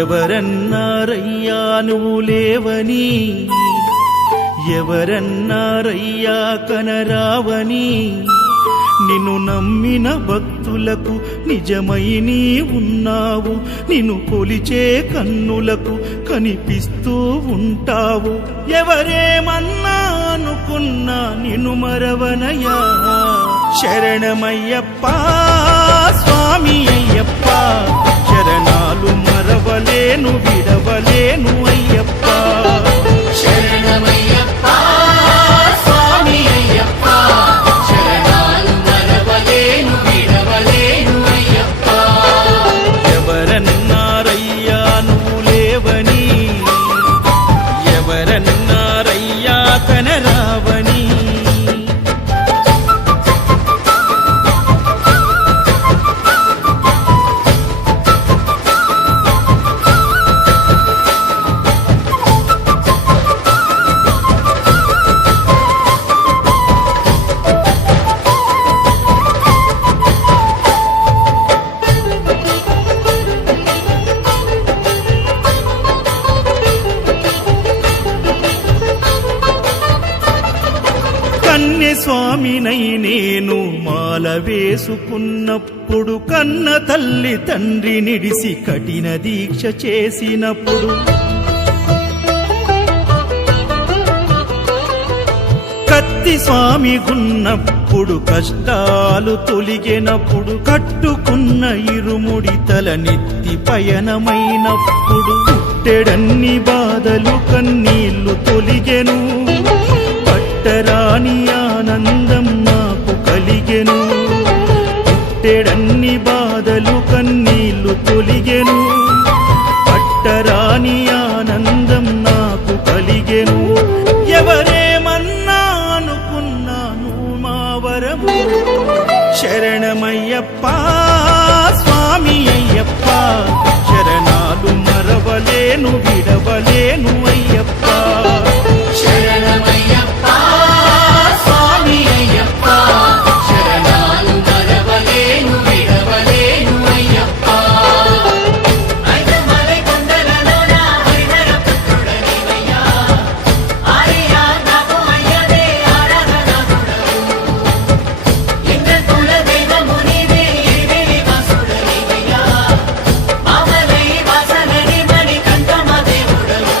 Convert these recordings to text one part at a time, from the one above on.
ఎవరన్నారయ్యా నువ్వు లేవని, ఎవరన్నారయ్యా కనరావని, నిన్ను నమ్మిన భక్తులకు నిజమై నీ ఉన్నావు, నిన్ను కొలిచే కన్నులకు కనిపిస్తూ ఉంటావు. ఎవరేమన్నా అనుకున్నా నిన్ను మరవనయ్యా. శరణమయ్యప్ప స్వామి అయ్యప్ప, శరణాలు మరవలేను విడవలేను అయ్యప్ప. శరణమయ్యప్ప స్వామి అయ్యప్ప, శరణాలు మరవలేను విడవలేను అయ్యప్ప. ఎవరన్నారయ్యా నువ్వు లేవని, ఎవరన్నారయ్యా కనరావని. స్వామినై నేను మాల వేసుకున్నప్పుడు, కన్న తల్లి తండ్రి నిడిసి కఠిన దీక్ష చేసినప్పుడు, కత్తి స్వామి గున్నప్పుడు కష్టాలు తొలిగినప్పుడు, కట్టుకున్న ఇరుముడి తల నెత్తి పయనమైనప్పుడు, పుట్టెడన్ని బాధలు కన్నీళ్లు తొలిగెను, పట్టరాని ఆనందం నాకు కలిగెను. పుట్టెడన్ని బాధలు కన్నీళ్లు తొలిగెను, పట్టరాని ఆనందం నాకు కలిగెను. ఎవరేమన్నా అనుకున్నాను మా వరము. శరణమయ్యప్ప స్వామి అయ్యప్ప, శరణాలు మరవలేను విడవలేను అయ్యప్ప. శరణమయ్యప్ప స్వామి అయ్యప్ప, శరణాలు మరవలేను విడవలేను అయ్యప్ప. ఐదమలై కొండలలోన హరిహర పుత్రుడనివయ్యా, ఆర్యా నాకు అయ్యదే ఆరాధనాకుడవు. ఇంద్రకుల దైవము నీవే ఎరివేలి వాసుడనివయ్యా, మామలై వాసనని మణికంఠమ దేవుడవు.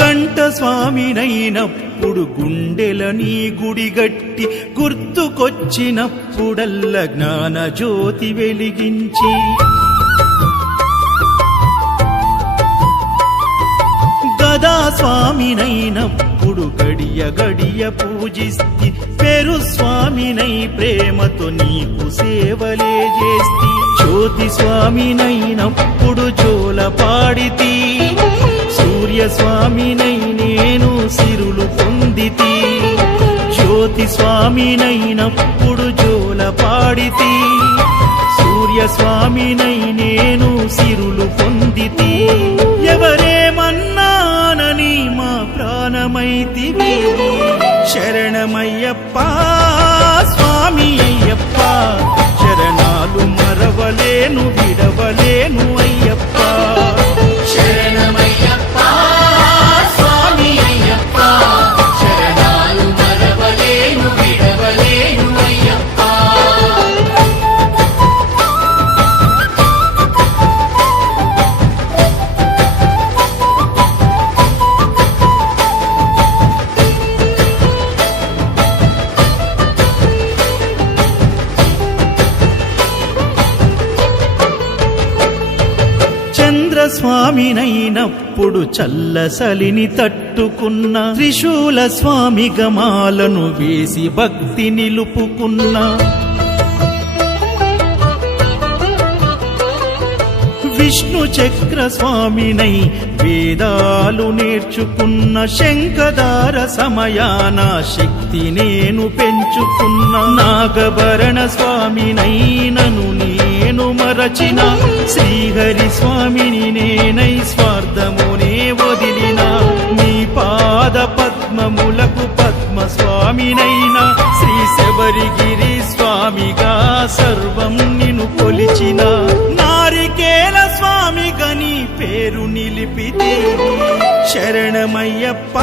కంఠ స్వామినైనప్పుడు గుండెల నీ గుడిగట్టి, గుర్తుకొచ్చినప్పుడల్ల జ్ఞాన జ్యోతి వెలిగించి, గదా స్వామినైనప్పుడు గడియ గడియ పూజిస్తి, పేరు స్వామినై ప్రేమతో నీకు సేవలే చేస్తి. జ్యోతి స్వామినైనప్పుడు జోల పాడితి, సూర్య స్వామినై నేను సిరులు పొందితి. జ్యోతి స్వామినైనప్పుడు జోల పాడితి, సూర్య స్వామినై నేను సిరులు పొందితి. ఎవరేమన్నానని మా ప్రాణమైతివి. శరణమయ్యప్ప స్వామి అయ్యప్ప, శరణాలు మరవలేను విడవలేను అయ్యప్ప. శరణమయ్యప్ప స్వామి అయ్యప్ప, శరణాలు మరవలేను విడవలేను అయ్యప్ప. స్వామినైనప్పుడు చల్లసలిని తట్టుకున్న, త్రిశూల స్వామి గమాలను వేసి భక్తి నిలుపుకున్న, విష్ణు చక్ర స్వామినై వేదాలు నేర్చుకున్న, శంఖదార సమయాన శక్తి నేను పెంచుకున్న, నాగభరణ స్వామినై నను నేను మరచిన, శ్రీహరి స్వామిని నేనై స్వార్థమునే వదిలిన, నీ పాద పద్మములకు పద్మ స్వామినైనా, శ్రీ శబరిగిరి స్వామిగా సర్వం నిన్ను కొలిచిన, నారికేల స్వామిగా నీ నిలిపితే శరణమయ్యప్ప